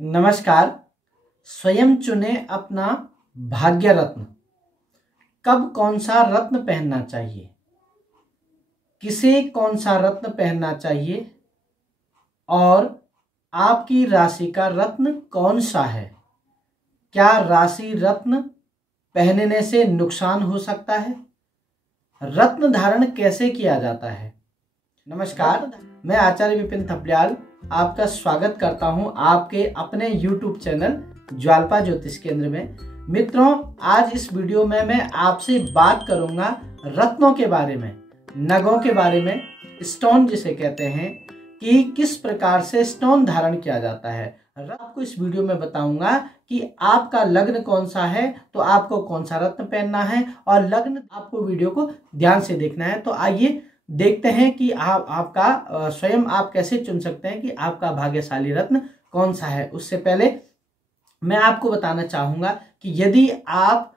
नमस्कार। स्वयं चुने अपना भाग्य रत्न। कब कौन सा रत्न पहनना चाहिए, किसे कौन सा रत्न पहनना चाहिए और आपकी राशि का रत्न कौन सा है। क्या राशि रत्न पहनने से नुकसान हो सकता है। रत्न धारण कैसे किया जाता है। नमस्कार, मैं आचार्य विपिन थपलियाल आपका स्वागत करता हूं आपके अपने YouTube चैनल ज्वाल्पा ज्योतिष केंद्र में। मित्रों, आज इस वीडियो में मैं आपसे बात करूंगा रत्नों के बारे में, नगों के बारे में, स्टोन जिसे कहते हैं कि किस प्रकार से स्टोन धारण किया जाता है। आपको इस वीडियो में बताऊंगा कि आपका लग्न कौन सा है तो आपको कौन सा रत्न पहनना है, और लग्न आपको वीडियो को ध्यान से देखना है। तो आइए देखते हैं कि आपका स्वयं आप कैसे चुन सकते हैं कि आपका भाग्यशाली रत्न कौन सा है। उससे पहले मैं आपको बताना चाहूंगा कि यदि आप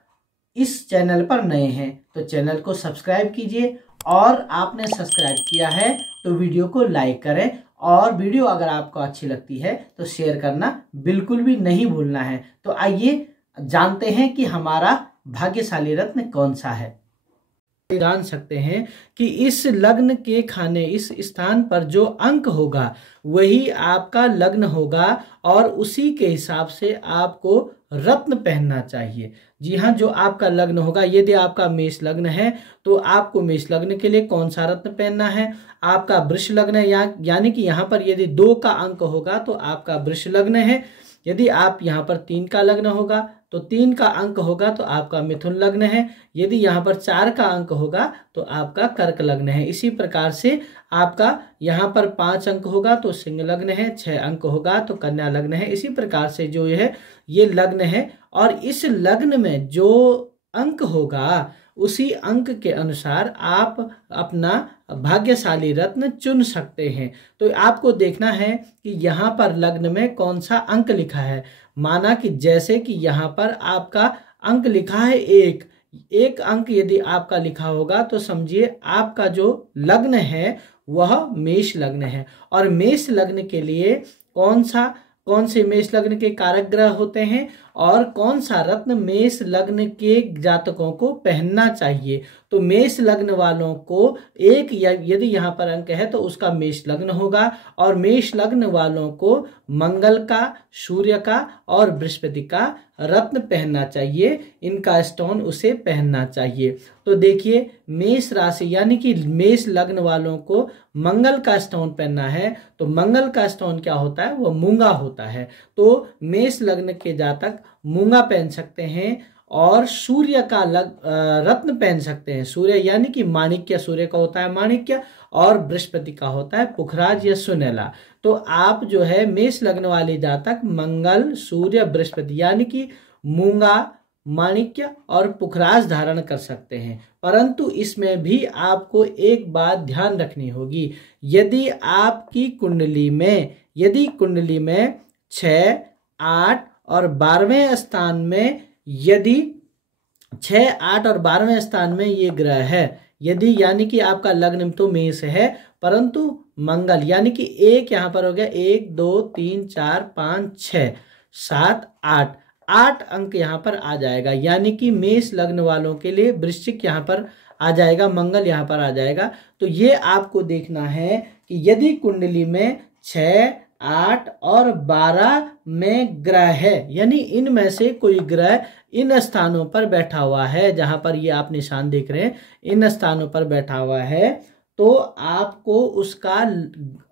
इस चैनल पर नए हैं तो चैनल को सब्सक्राइब कीजिए, और आपने सब्सक्राइब किया है तो वीडियो को लाइक करें, और वीडियो अगर आपको अच्छी लगती है तो शेयर करना बिल्कुल भी नहीं भूलना है। तो आइए जानते हैं कि हमारा भाग्यशाली रत्न कौन सा है। जान सकते हैं कि इस लग्न के खाने इस स्थान पर जो अंक होगा वही आपका लग्न होगा, और उसी के हिसाब से आपको रत्न पहनना चाहिए। जी हाँ, जो आपका लग्न होगा, यदि आपका मेष लग्न है तो आपको मेष लग्न के लिए कौन सा रत्न पहनना है। आपका वृष लग्न है यानी कि यहाँ पर यदि 2 का अंक होगा तो आपका वृष लग्न है। यदि आप यहाँ पर 3 का लग्न होगा तो 3 का अंक होगा तो आपका मिथुन लग्न है। यदि यहाँ पर 4 का अंक होगा तो आपका कर्क लग्न है। इसी प्रकार से आपका यहाँ पर 5 अंक होगा तो सिंह लग्न है, 6 अंक होगा तो कन्या लग्न है। इसी प्रकार से जो ये लग्न है, और इस लग्न में जो अंक होगा उसी अंक के अनुसार आप अपना भाग्यशाली रत्न चुन सकते हैं। तो आपको देखना है कि यहाँ पर लग्न में कौन सा अंक लिखा है। माना कि जैसे कि यहाँ पर आपका अंक लिखा है एक अंक यदि आपका लिखा होगा तो समझिए आपका जो लग्न है वह मेष लग्न है। और मेष लग्न के लिए कौन से मेष लग्न के कारक ग्रह होते हैं और कौन सा रत्न मेष लग्न के जातकों को पहनना चाहिए। तो मेष लग्न वालों को यदि यहाँ पर अंक है तो उसका मेष लग्न होगा, और मेष लग्न वालों को मंगल का, सूर्य का और बृहस्पति का रत्न पहनना चाहिए। इनका स्टोन उसे पहनना चाहिए। तो देखिए, मेष राशि यानी कि मेष लग्न वालों को मंगल का स्टोन पहनना है। तो मंगल का स्टोन क्या होता है, वो मूंगा होता है। तो मेष लग्न के जातक मूंगा पहन सकते हैं, और सूर्य का रत्न पहन सकते हैं। सूर्य यानी कि माणिक्य, सूर्य का होता है माणिक्य, और बृहस्पति का होता है पुखराज या सुनैला। तो आप जो है मेष लग्न वाले जातक मंगल, सूर्य, बृहस्पति यानी कि मूंगा, माणिक्य और पुखराज धारण कर सकते हैं। परंतु इसमें भी आपको एक बात ध्यान रखनी होगी। यदि आपकी कुंडली में 6, 8 और 12वें स्थान में, यदि 6, 8 और 12वें स्थान में ये ग्रह है, यदि यानी कि आपका लग्न तो मेष है, परंतु मंगल यानी कि एक यहाँ पर हो गया 1, 2, 3, 4, 5, 6, 7, 8 अंक यहाँ पर आ जाएगा। यानी कि मेष लग्न वालों के लिए वृश्चिक यहाँ पर आ जाएगा, मंगल यहाँ पर आ जाएगा। तो ये आपको देखना है कि यदि कुंडली में 6, 8 और 12 में ग्रह है, यानी इनमें से कोई ग्रह इन स्थानों पर बैठा हुआ है, जहां पर ये आप निशान देख रहे हैं, इन स्थानों पर बैठा हुआ है, तो आपको उसका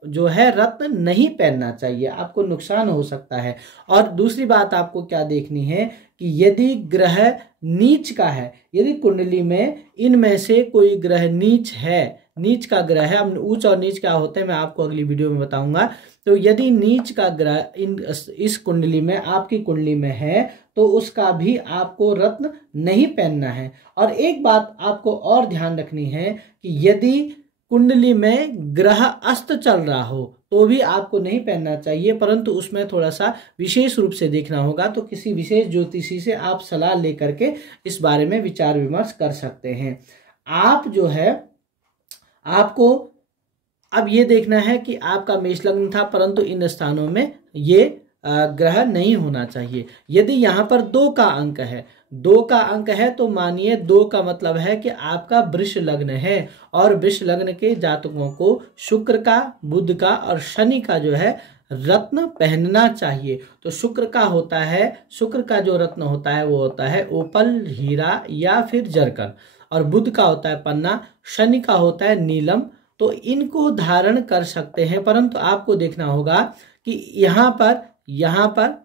जो है रत्न नहीं पहनना चाहिए, आपको नुकसान हो सकता है। और दूसरी बात आपको क्या देखनी है कि यदि ग्रह नीच का है, यदि कुंडली में इनमें से कोई ग्रह नीच है, नीच का ग्रह है, अब उच्च और नीच क्या होते हैं मैं आपको अगली वीडियो में बताऊंगा। तो यदि नीच का ग्रह इस कुंडली में, आपकी कुंडली में है, तो उसका भी आपको रत्न नहीं पहनना है। और एक बात आपको और ध्यान रखनी है कि यदि कुंडली में ग्रह अस्त चल रहा हो तो भी आपको नहीं पहनना चाहिए, परंतु उसमें थोड़ा सा विशेष रूप से देखना होगा। तो किसी विशेष ज्योतिषी से आप सलाह लेकर के इस बारे में विचार विमर्श कर सकते हैं। आप जो है, आपको अब ये देखना है कि आपका मेष लग्न था परंतु इन स्थानों में ये ग्रह नहीं होना चाहिए। यदि यहाँ पर 2 का अंक है, 2 का अंक है तो मानिए 2 का मतलब है कि आपका वृष लग्न है और वृष लग्न के जातकों को शुक्र का, बुध का और शनि का जो है रत्न पहनना चाहिए। तो शुक्र का होता है, शुक्र का जो रत्न होता है वो होता है ओपल, हीरा या फिर जरकन, और बुध का होता है पन्ना, शनि का होता है नीलम। तो इनको धारण कर सकते हैं, परंतु आपको देखना होगा कि यहाँ पर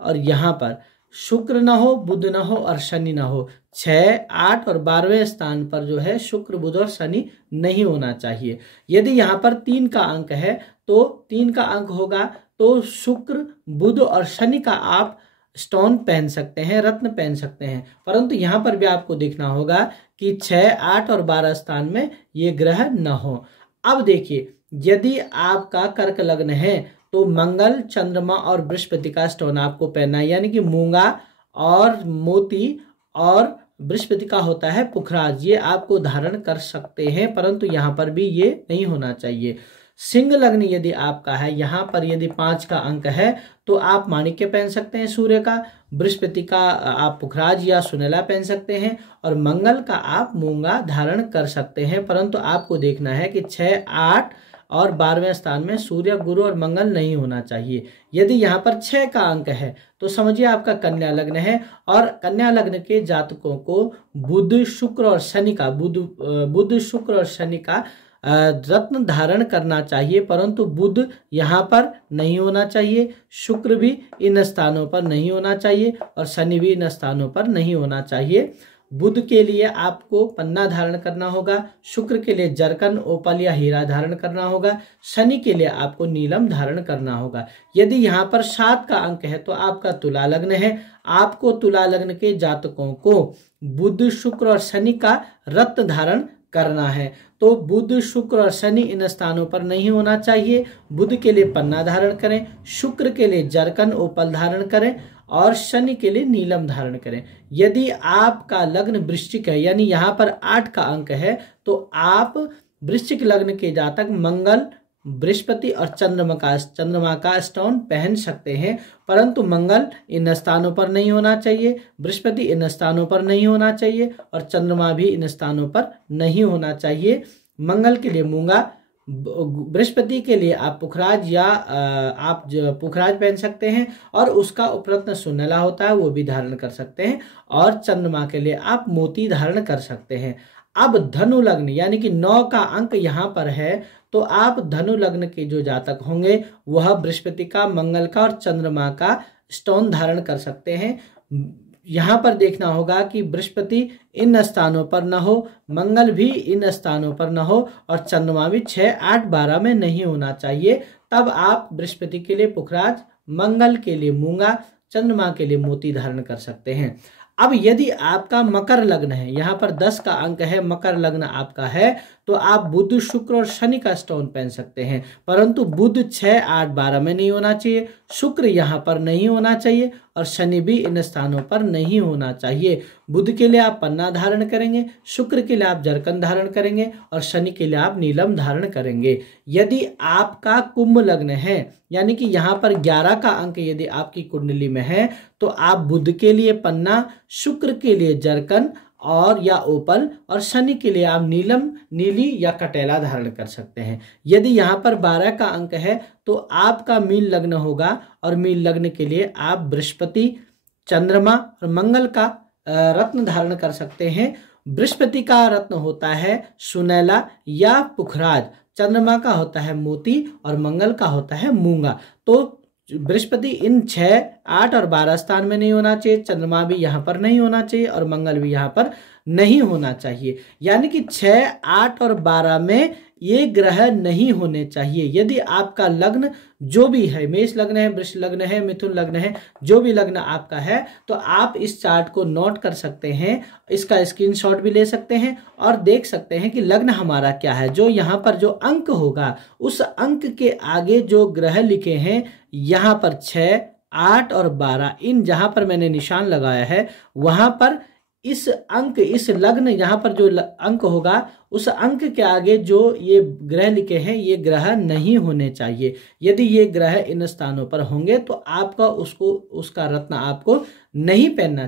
और यहाँ पर शुक्र न हो, बुध न हो और शनि न हो। 6, 8 और 12वें स्थान पर जो है शुक्र, बुध और शनि नहीं होना चाहिए। यदि यहाँ पर 3 का अंक है तो 3 का अंक होगा तो शुक्र, बुध और शनि का आप स्टोन पहन सकते हैं, रत्न पहन सकते हैं। परंतु यहाँ पर भी आपको देखना होगा कि 6, 8 और 12 स्थान में ये ग्रह न हो। अब देखिए, यदि आपका कर्क लग्न है तो मंगल, चंद्रमा और बृहस्पति का स्टोन आपको पहनना है, यानी कि मूंगा और मोती, और बृहस्पति का होता है पुखराज, ये आपको धारण कर सकते हैं, परंतु यहाँ पर भी ये नहीं होना चाहिए। सिंह लग्न यदि आपका है, यहाँ पर यदि 5 का अंक है तो आप माणिक्य पहन सकते हैं सूर्य का, बृहस्पति का आप पुखराज या सुनैला पहन सकते हैं, और मंगल का आप मूंगा धारण कर सकते हैं। परंतु आपको देखना है कि 6, 8 और 12वें स्थान में सूर्य, गुरु और मंगल नहीं होना चाहिए। यदि यहाँ पर 6 का अंक है तो समझिए आपका कन्या लग्न है, और कन्या लग्न के जातकों को बुध, शुक्र और शनि का बुध, शुक्र और शनि का रत्न धारण करना चाहिए, परंतु बुध यहाँ पर नहीं होना चाहिए, शुक्र भी इन स्थानों पर नहीं होना चाहिए और शनि भी इन स्थानों पर नहीं होना चाहिए। बुध के लिए आपको पन्ना धारण करना होगा, शुक्र के लिए जरकन, ओपल या हीरा धारण करना होगा, शनि के लिए आपको नीलम धारण करना होगा। यदि यहाँ पर 7 का अंक है तो आपका तुला लग्न है, आपको तुला लग्न के जातकों को बुध, शुक्र और शनि का रत्न धारण करना है। तो बुध, शुक्र और शनि इन स्थानों पर नहीं होना चाहिए। बुध के लिए पन्ना धारण करें, शुक्र के लिए जरकन, ओपल धारण करें और शनि के लिए नीलम धारण करें। यदि आपका लग्न वृश्चिक है, यानी यहाँ पर 8 का अंक है, तो आप वृश्चिक लग्न के जातक मंगल, बृहस्पति और चंद्रमा का स्टोन पहन सकते हैं, परंतु मंगल इन स्थानों पर नहीं होना चाहिए, बृहस्पति इन स्थानों पर नहीं होना चाहिए और चंद्रमा भी इन स्थानों पर नहीं होना चाहिए। मंगल के लिए मूंगा, बृहस्पति के लिए आप पुखराज या आप पुखराज पहन सकते हैं और उसका उपरत्न सुनैला होता है, वो भी धारण कर सकते हैं, और चंद्रमा के लिए आप मोती धारण कर सकते हैं। अब धनु लग्न यानी कि 9 का अंक यहाँ पर है, तो आप धनु लग्न के जो जातक होंगे वह बृहस्पति का, मंगल का और चंद्रमा का स्टोन धारण कर सकते हैं। यहाँ पर देखना होगा कि बृहस्पति इन स्थानों पर न हो, मंगल भी इन स्थानों पर न हो और चंद्रमा भी 6, 8, 12 में नहीं होना चाहिए। तब आप बृहस्पति के लिए पुखराज, मंगल के लिए मूंगा, चंद्रमा के लिए मोती धारण कर सकते हैं। अब यदि आपका मकर लग्न है, यहाँ पर 10 का अंक है, मकर लग्न आपका है, तो आप बुध, शुक्र और शनि का स्टोन पहन सकते हैं, परंतु बुध 6, 8, 12 में नहीं होना चाहिए, शुक्र यहाँ पर नहीं होना चाहिए और शनि भी इन स्थानों पर नहीं होना चाहिए। बुध के लिए आप पन्ना धारण करेंगे, शुक्र के लिए आप जरकन धारण करेंगे और शनि के लिए आप नीलम धारण करेंगे। यदि आपका कुंभ लग्न है, यानी कि यहाँ पर 11 का अंक यदि आपकी कुंडली में है, तो आप बुध के लिए पन्ना, शुक्र के लिए जरकन और या ओपल और शनि के लिए आप नीलम, नीली या कटेला धारण कर सकते हैं। यदि यहाँ पर 12 का अंक है तो आपका मीन लग्न होगा और मीन लग्न के लिए आप बृहस्पति, चंद्रमा और मंगल का रत्न धारण कर सकते हैं। बृहस्पति का रत्न होता है सुनैला या पुखराज, चंद्रमा का होता है मोती और मंगल का होता है मूंगा। तो बृहस्पति इन 6, 8 और 12 स्थान में नहीं होना चाहिए, चंद्रमा भी यहाँ पर नहीं होना चाहिए और मंगल भी यहाँ पर नहीं होना चाहिए। यानी कि 6, 8 और 12 में ये ग्रह नहीं होने चाहिए। यदि आपका लग्न जो भी है, मेष लग्न है, वृष लग्न है, मिथुन लग्न है, जो भी लग्न आपका है, तो आप इस चार्ट को नोट कर सकते हैं, इसका स्क्रीनशॉट भी ले सकते हैं और देख सकते हैं कि लग्न हमारा क्या है। जो यहाँ पर जो अंक होगा उस अंक के आगे जो ग्रह लिखे हैं, यहाँ पर 6, 8 और 12, इन जहाँ पर मैंने निशान लगाया है वहाँ पर इस अंक, इस लग्न, यहाँ पर जो अंक होगा उस अंक के आगे जो ये ग्रह लिखे हैं ये ग्रह नहीं होने चाहिए। यदि ये ग्रह इन स्थानों पर होंगे तो आपका उसका रत्न आपको नहीं पहनना